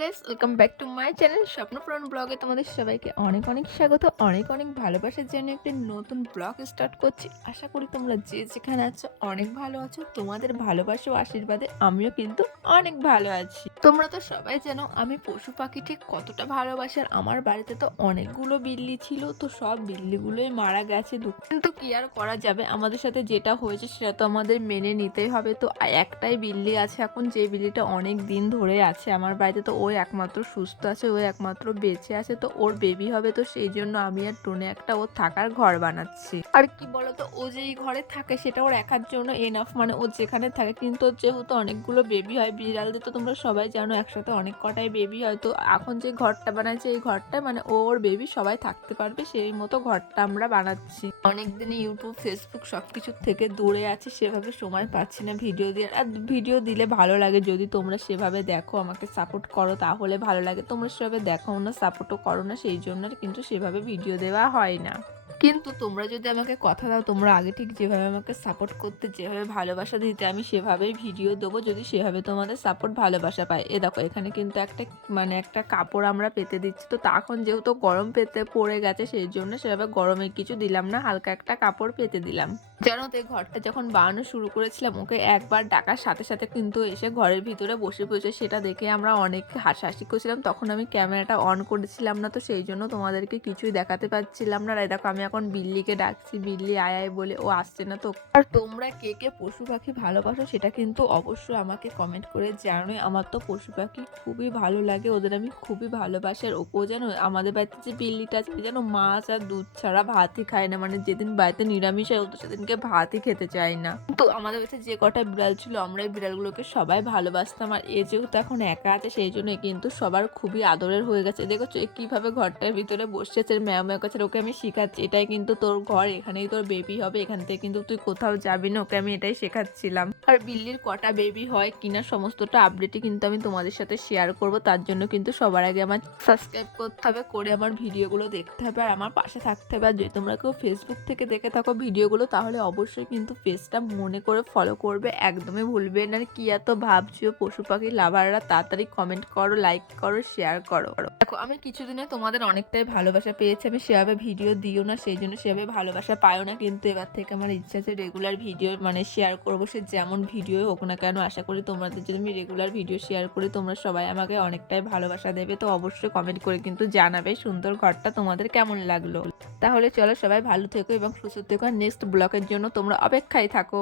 Guys, welcome back to my channel স্বপ্নপূরণ ব্লগে তোমাদের সবাইকে অনেক অনেক স্বাগত। অনেক অনেক ভালোবাসার জন্য একটি নতুন ব্লগ স্টার্ট করছি। আশা করি তোমরা যে যেখানে আছো অনেক ভালো আছো। তোমাদের ভালোবাসা ও আশীর্বাদে আমিও কিন্তু অনেক ভালো আছি। তোমরা তো সবাই জানো আমি পশু পাখি ঠিক কতটা ভালোবাসি। আর আমার বাড়িতে তো অনেকগুলো বিল্লি ছিল, তো সব বিল্লিগুলোই মারা গেছে। কিন্তু কি আর করা যাবে, আমাদের সাথে যেটা হয়েছে সেটা তো আমাদের মেনে নিতেই হবে। তো একটাই বিল্লি আছে এখন, যে বিল্লিটা অনেক দিন ধরে আছে আমার বাড়িতে, তো ওই একমাত্র সুস্থ আছে, ওই একমাত্র বেঁচে আছে। তো ওর বেবি হবে, তো সেই জন্য আমি আর টোনে একটা ওর থাকার ঘর বানাচ্ছি। আর কি বলতো, ও যেই ঘরে থাকে সেটা ওর একার জন্য এনাফ, মানে ও যেখানে থাকে। কিন্তু ওর যেহেতু অনেকগুলো বেবি হয়, বিড়ালদের তো তোমরা সবাই জানো একসাথে অনেক কটাই বেবি হয়। তো এখন যে ঘরটা বানাচ্ছে এই ঘরটায় মানে ওর বেবি সবাই থাকতে পারবে, সেই মতো ঘরটা আমরা বানাচ্ছি। অনেকদিনই ইউটিউব ফেসবুক সবকিছুর থেকে দূরে আছি, সেভাবে সময় পাচ্ছি না ভিডিও দিয়ে। আর ভিডিও দিলে ভালো লাগে যদি তোমরা সেভাবে দেখো, আমাকে সাপোর্ট করো তাহলে ভালো লাগে। তোমরা সেভাবে দেখো না, সাপোর্টও করো না, সেই জন্য কিন্তু সেভাবে ভিডিও দেওয়া হয় না। কিন্তু তোমরা যদি আমাকে কথা দাও, তোমরা আগে ঠিক যেভাবে আমাকে সাপোর্ট করতে, যেভাবে ভালোবাসা দিতে, আমি সেভাবেই ভিডিও দেবো যদি সেভাবে তোমাদের সাপোর্ট ভালোবাসা পাই। এ দেখো এখানে কিন্তু একটা কাপড় আমরা পেতে দিচ্ছি। তো এখন যেহেতু গরম পেতে পড়ে গেছে, সেই জন্য সেভাবে গরমে কিছু দিলাম না, হালকা একটা কাপড় পেতে দিলাম। জানো তো এই ঘরটা যখন বানানো শুরু করেছিলাম, ওকে একবার ডাকার সাথে সাথে কিন্তু এসে ঘরের ভিতরে বসে পড়েছে। সেটা দেখে আমরা অনেক হাসাহাসি করছিলাম। তখন আমি ক্যামেরাটা অন করেছিলাম না, তো সেই জন্য তোমাদেরকে কিছুই দেখাতে পাচ্ছিলাম না। আর এই দেখো আমি এখন বিল্লিকে ডাকছি, বিল্লি আয় আয় বলে, ও আসছে না তো। আর তোমরা কে কে পশু পাখি ভালোবাসো সেটা কিন্তু অবশ্যই আমাকে কমেন্ট করে জানোই। আমার তো পশু পাখি খুবই ভালো লাগে, ওদের আমি খুবই ভালোবাসি। আর ও যেন আমাদের বাড়িতে যে বিল্লিটা আছে যেন মাছ আর দুধ ছাড়া ভাতই খায় না, মানে যেদিন বাড়িতে নিরামিষ হয় ও তো সেদিনকে ভাতই খেতে চায় না। তো আমাদের বাড়িতে যে কটা বিড়াল ছিল আমরা এই বিড়ালগুলোকে সবাই ভালোবাসতাম। আর এ যেহেতু এখন একা আছে সেই জন্য কিন্তু সবার খুবই আদরের হয়ে গেছে। দেখেছো এ কিভাবে ঘরটার ভিতরে বসেছে, ম্যাও ম্যাও করছে। ওকে আমি শিখাচ্ছি, এটাই কিন্তু তোর ঘর, এখানেই তোর বেবি হবে, এখান থেকে কিন্তু তুই কোথাও যাবি না। ওকে আমি এটাই শেখাচ্ছিলাম। আর বিল্লির কটা বেবি হয় কিনা সমস্তটা আপডেটই কিন্তু আমি তোমাদের সাথে শেয়ার করব। তার জন্য কিন্তু সবার আগে আমার সাবস্ক্রাইব করতে হবে, করে আমার ভিডিওগুলো দেখতে হবে আর আমার পাশে থাকতে হবে। আর যদি তোমরা কেউ ফেসবুক থেকে দেখে থাকো ভিডিওগুলো, তাহলে অবশ্যই কিন্তু পেজটা মনে করে ফলো করবে, একদমই ভুলবে না। কি এত ভাবছো পশু পাখি লাভাররা, তাড়াতাড়ি কমেন্ট করো, লাইক করো, শেয়ার করো। দেখো আমি কিছুদিনে তোমাদের অনেকটাই ভালোবাসা পেয়েছি, আমি সেভাবে ভিডিও দিও না, সেই জন্য সেভাবে ভালোবাসা পাইও না। কিন্তু এবার থেকে আমার ইচ্ছা আছে রেগুলার ভিডিও মানে শেয়ার করবো, সে যেমন ভিডিও হোক না কেন। আশা করি তোমাদের যদি আমি রেগুলার ভিডিও শেয়ার করি তোমরা সবাই আমাকে অনেকটাই ভালোবাসা দেবে। তো অবশ্যই কমেন্ট করে কিন্তু জানাবে সুন্দর ঘরটা তোমাদের কেমন লাগলো। তাহলে চলো সবাই ভালো থেকো এবং সুস্থ থেকো, আর নেক্সট ব্লগের জন্য তোমরা অপেক্ষায় থাকো।